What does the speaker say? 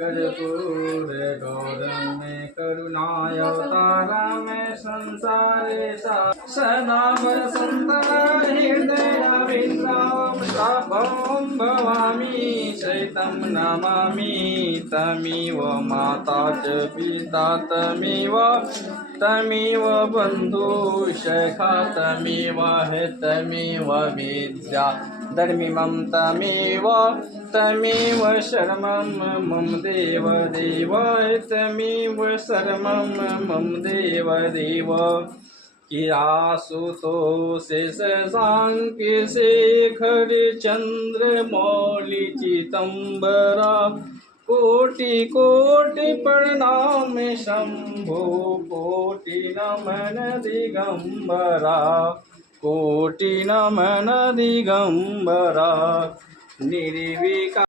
कर्पूर गौरम में करुणावतार में संसारे सदा वसंत हृदय विन्द्राम शाभं भवामी चैतं नमामि तमेव माता च पिता तमेव बंधु सखा तमेव हितमेव विद्या धर्मिमं तमेव शरणं मम देव तमेव शरणं मम देव किरासुतोष शशांक शेखर चंद्र मौलि चितंबरा कोटि कोटि प्रणाम शंभो कोटि नमन दिगंबरा कोटि नमन दिगंबरा निर्विकार।